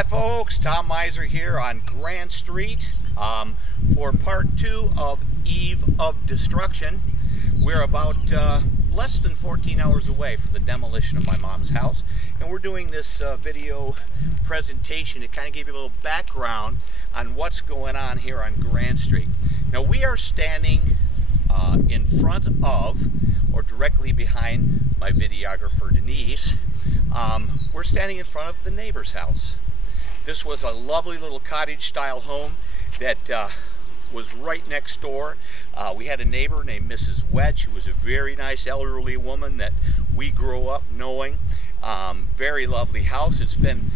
Hi folks, Tom Meiser here on Grand Street for part 2 of Eve of Destruction. We're about less than 14 hours away from the demolition of my mom's house, and we're doing this video presentation to kind of give you a little background on what's going on here on Grand Street. Now we are standing in front of, or directly behind my videographer Denise. We're standing in front of the neighbor's house. This was a lovely little cottage style home that was right next door. We had a neighbor named Mrs. Wedge, who was a very nice elderly woman that we grew up knowing. Very lovely house. It's been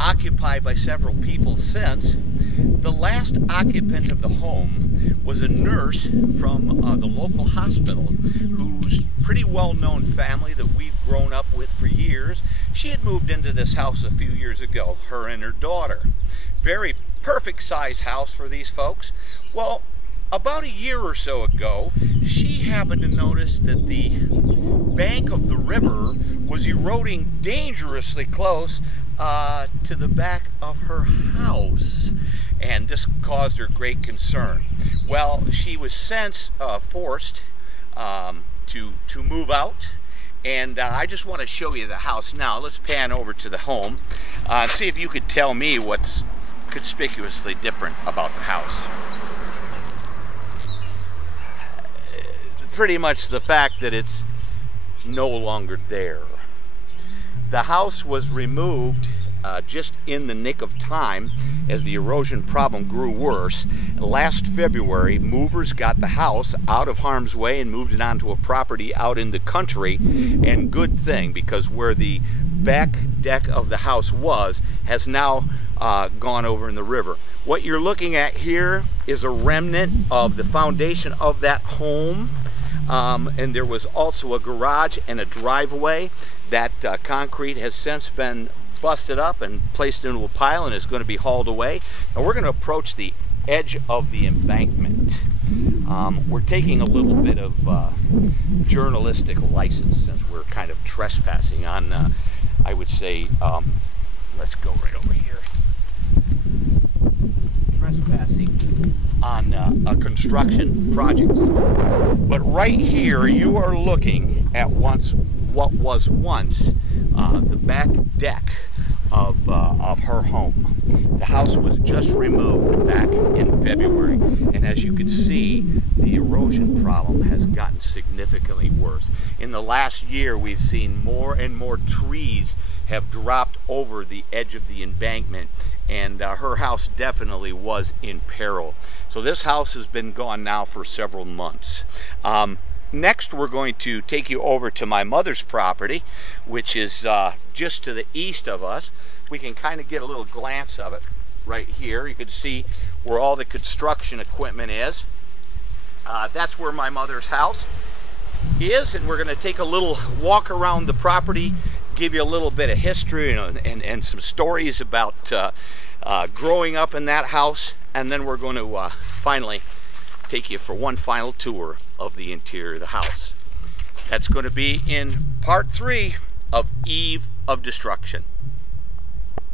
occupied by several people since. The last occupant of the home was a nurse from the local hospital, whose pretty well-known family that we've grown up with for years. She had moved into this house a few years ago, her and her daughter. Very perfect size house for these folks. Well, about a year or so ago, she happened to notice that the bank of the river was eroding dangerously close to the back of her house, and this caused her great concern. Well, she was since forced to move out, and I just want to show you the house now. Let's pan over to the home and see if you could tell me what's conspicuously different about the house. Pretty much the fact that it's no longer there. The house was removed just in the nick of time as the erosion problem grew worse. Last February, movers got the house out of harm's way and moved it onto a property out in the country, and good thing, because where the back deck of the house was has now gone over in the river. What you're looking at here is a remnant of the foundation of that home. And there was also a garage and a driveway. That concrete has since been busted up and placed into a pile and is going to be hauled away. Now we're going to approach the edge of the embankment. We're taking a little bit of journalistic license, since we're kind of trespassing on, I would say, let's go right over here. Trespassing on a construction project. But right here you are looking at what was once the back deck of her home. The house was just removed back in February, and as you can see, the erosion problem has gotten significantly worse. In the last year, we've seen more and more trees have dropped over the edge of the embankment, and her house definitely was in peril. So this house has been gone now for several months. Next, we're going to take you over to my mother's property, which is just to the east of us. We can kind of get a little glance of it right here. You can see where all the construction equipment is. That's where my mother's house is, and we're going to take a little walk around the property, give you a little bit of history and some stories about growing up in that house, and then we're going to finally take you for one final tour of the interior of the house. That's going to be in part 3 of Eve of Destruction.